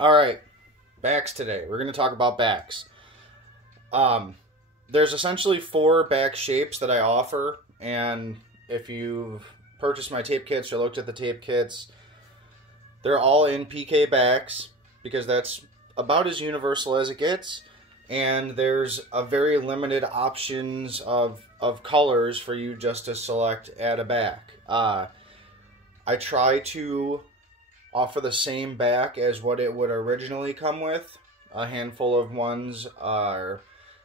All right, backs today. We're going to talk about backs. There's essentially 4 back shapes that I offer, and if you've purchased my tape kits or looked at the tape kits, they're all in PK backs because that's about as universal as it gets, and there's a very limited options of colors for you just to select add a back. I try to offer the same back as what it would originally come with. A handful of ones are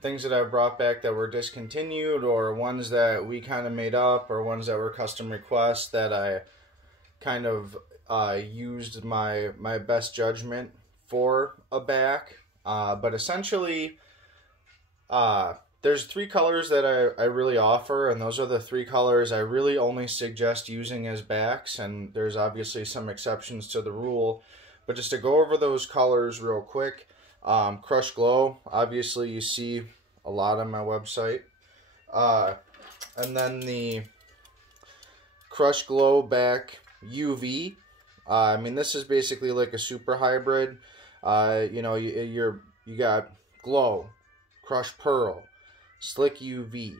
things that I've brought back that were discontinued, or ones that we kind of made up, or ones that were custom requests that I kind of used my best judgment for a back. But essentially, there's 3 colors that I really offer, and those are the 3 colors I really only suggest using as backs, and there's obviously some exceptions to the rule. But just to go over those colors real quick, Crushed Glow, obviously you see a lot on my website. And then the Crushed Glow back UV. I mean, this is basically like a super hybrid. You know, you got Glow, Crushed Pearl, Slick UV.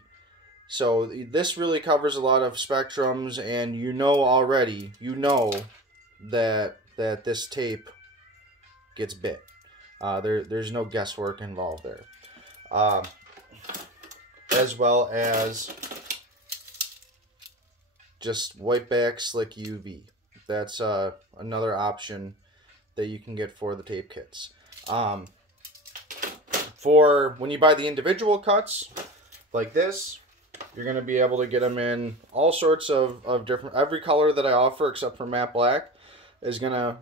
So this really covers a lot of spectrums, and you know that this tape gets bit. There's no guesswork involved there. As well as just Whiteback Slick UV. That's another option that you can get for the tape kits. For when you buy the individual cuts like this, you're going to be able to get them in all sorts of different, every color that I offer except for matte black is going to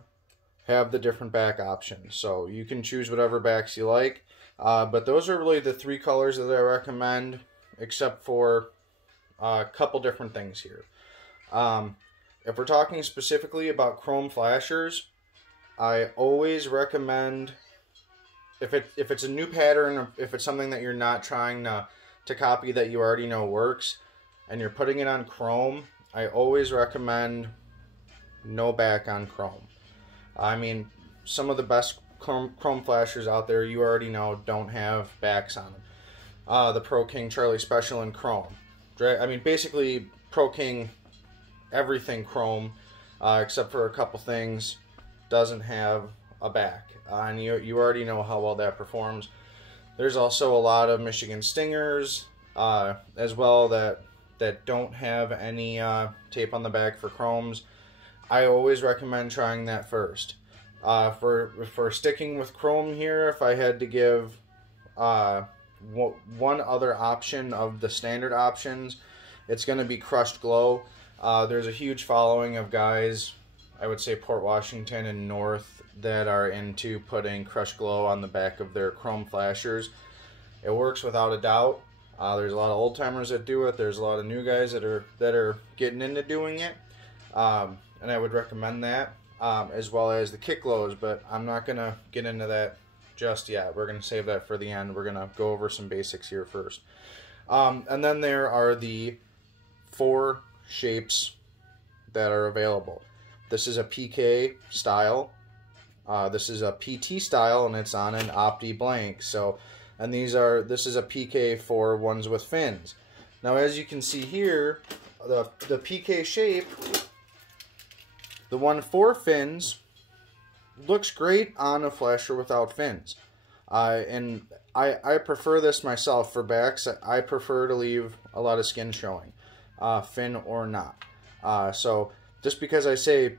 have the different back options. So you can choose whatever backs you like. But those are really the 3 colors that I recommend, except for a couple different things here. If we're talking specifically about chrome flashers, I always recommend, if it's a new pattern, if it's something that you're not trying to copy that you already know works, and you're putting it on chrome, I always recommend no back on chrome. I mean, some of the best chrome flashers out there, you already know, don't have backs on them. The Pro King Charlie Special in chrome. I mean, basically, Pro King, everything chrome, except for a couple things, doesn't have a back. And you already know how well that performs. There's also a lot of Michigan Stingers as well that don't have any tape on the back for chromes. I always recommend trying that first. For sticking with chrome here, if I had to give one other option of the standard options, it's going to be Crushed Glow. There's a huge following of guys, I would say Port Washington and north, that are into putting Crushed Glow on the back of their chrome flashers. It works without a doubt. There's a lot of old timers that do it. There's a lot of new guys that are getting into doing it, and I would recommend that, as well as the Kick Glows. But I'm not gonna get into that just yet. We're gonna save that for the end. We're gonna go over some basics here first, and then there are the 4 shapes that are available. This is a PK style. This is a PT style, and it's on an Opti blank. So, and this is a PK for ones with fins. Now, as you can see here, the PK shape, the one for fins, looks great on a flasher without fins. And I prefer this myself for backs. I prefer to leave a lot of skin showing, fin or not. So just because I say,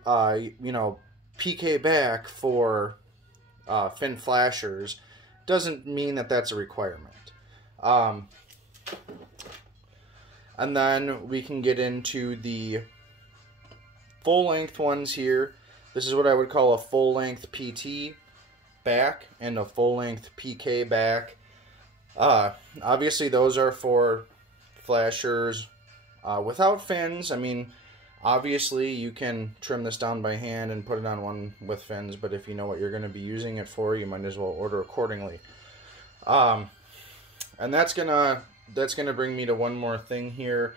you know, PK back for fin flashers doesn't mean that that's a requirement. And then we can get into the full-length ones here. This is what I would call a full-length PT back and a full-length PK back. Obviously, those are for flashers without fins. I mean, obviously, you can trim this down by hand and put it on one with fins, but if you know what you're going to be using it for, you might as well order accordingly. And that's gonna bring me to one more thing here.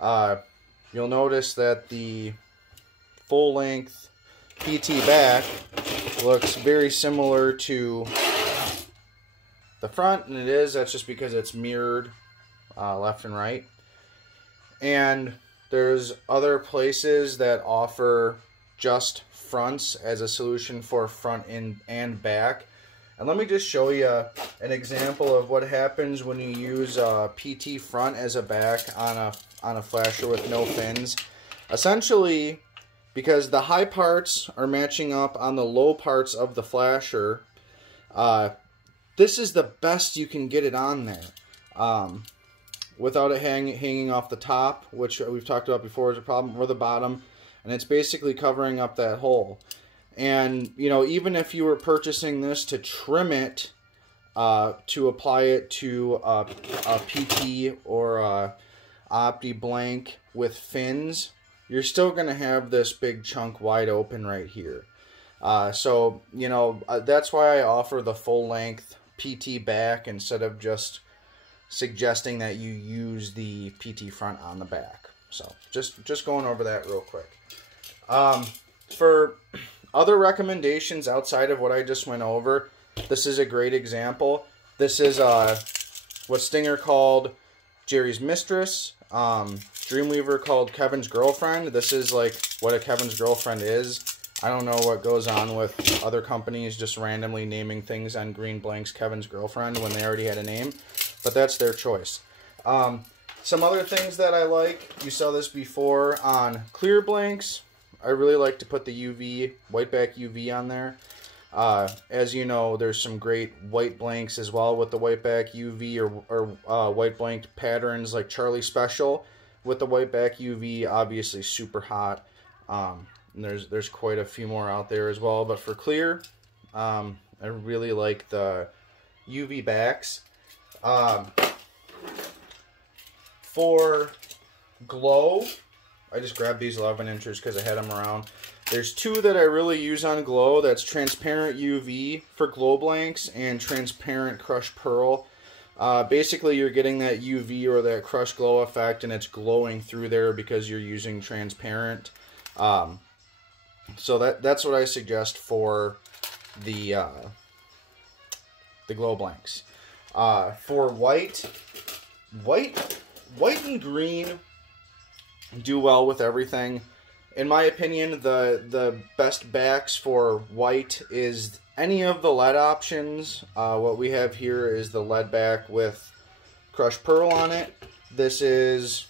You'll notice that the full-length PT back looks very similar to the front, and it is. That's just because it's mirrored left and right. And there's other places that offer just fronts as a solution for front and back. And let me just show you an example of what happens when you use a PT front as a back on a flasher with no fins. Essentially, because the high parts are matching up on the low parts of the flasher, this is the best you can get it on there. Without it hanging off the top, which we've talked about before is a problem, or the bottom, and it's basically covering up that hole. And, you know, even if you were purchasing this to trim it, to apply it to a PT or a Opti blank with fins, you're still going to have this big chunk wide open right here. So, you know, that's why I offer the full length PT back instead of just suggesting that you use the PT front on the back. So just going over that real quick. For other recommendations outside of what I just went over, this is a great example. This is what Stinger called Jerry's Mistress, Dreamweaver called Kevin's Girlfriend. This is like what a Kevin's Girlfriend is. I don't know what goes on with other companies just randomly naming things on green blanks Kevin's Girlfriend when they already had a name, but that's their choice. Some other things that I like, you saw this before on clear blanks. I really like to put the UV, whiteback UV on there. As you know, there's some great white blanks as well with the whiteback UV or white blank patterns like Charlie Special with the whiteback UV, obviously super hot. And there's quite a few more out there as well. But for clear, I really like the UV backs. For glow, I just grabbed these 11 inches because I had them around. There's two that I really use on glow. That's transparent UV for glow blanks and transparent crushed pearl. Basically, you're getting that UV or that crushed glow effect, and it's glowing through there because you're using transparent. So that's what I suggest for the glow blanks. For white and green do well with everything. In my opinion, the best backs for white is any of the lead options. What we have here is the lead back with crushed pearl on it. This is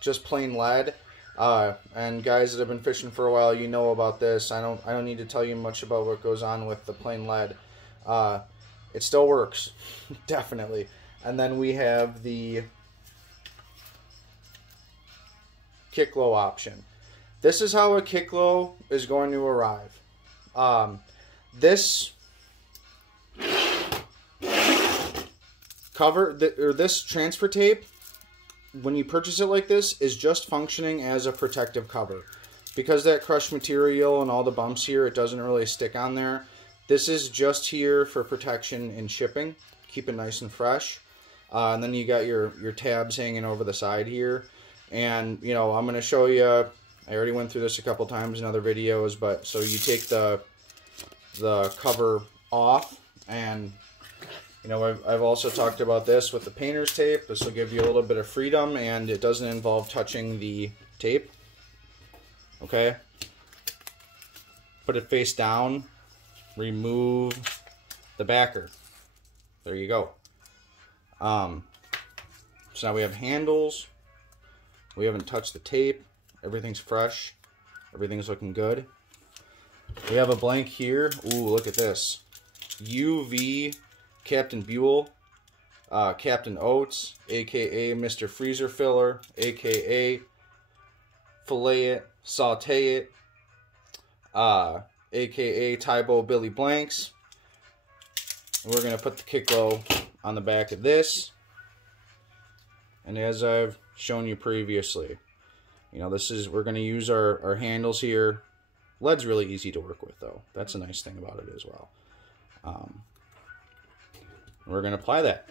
just plain lead. And guys that have been fishing for a while, you know about this. I don't need to tell you much about what goes on with the plain lead. It still works, definitely. And then we have the kick glow option. This is how a kick glow is going to arrive. This cover, this transfer tape, when you purchase it like this, is just functioning as a protective cover. Because that crushed material and all the bumps here, it doesn't really stick on there. This is just here for protection in shipping. Keep it nice and fresh. And then you got your tabs hanging over the side here. And, you know, I'm going to show you, I already went through this a couple times in other videos, but so you take the cover off, and, you know, I've also talked about this with the painter's tape. This will give you a little bit of freedom, and it doesn't involve touching the tape. Okay? Put it face down, remove the backer. There you go. So now we have handles. We haven't touched the tape. Everything's fresh. Everything's looking good. We have a blank here. Ooh, look at this. UV Captain Buell, Captain Oates, aka Mr. Freezer Filler, aka Fillet It, Saute It, aka Tybo Billy Blanks. And we're going to put the kick glow on the back of this. And as I've shown you previously, you know, this is, we're going to use our handles here. Lead's really easy to work with, though. That's a nice thing about it as well. We're going to apply that.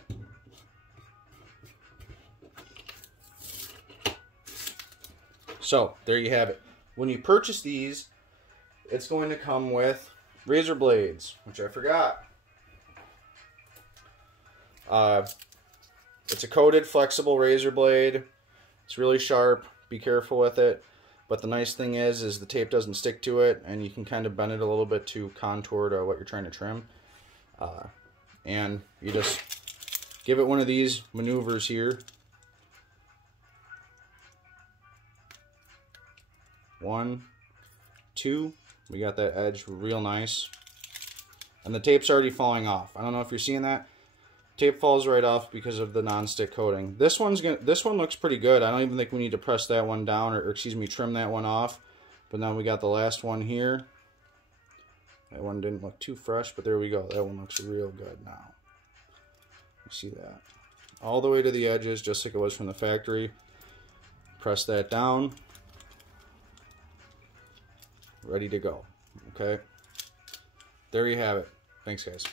So, there you have it. When you purchase these, it's going to come with razor blades, which I forgot. It's a coated flexible razor blade. It's really sharp. Be careful with it. But the nice thing is the tape doesn't stick to it, and you can kind of bend it a little bit to contour to what you're trying to trim. And you just give it one of these maneuvers here. 1, 2. We got that edge real nice. And the tape's already falling off. I don't know if you're seeing that. Tape falls right off because of the non-stick coating. This one looks pretty good. I don't even think we need to press that one down, or excuse me, trim that one off. But now we got the last one here. That one didn't look too fresh, but there we go. That one looks real good now. You see that? All the way to the edges, just like it was from the factory. Press that down. Ready to go. Okay? There you have it. Thanks, guys.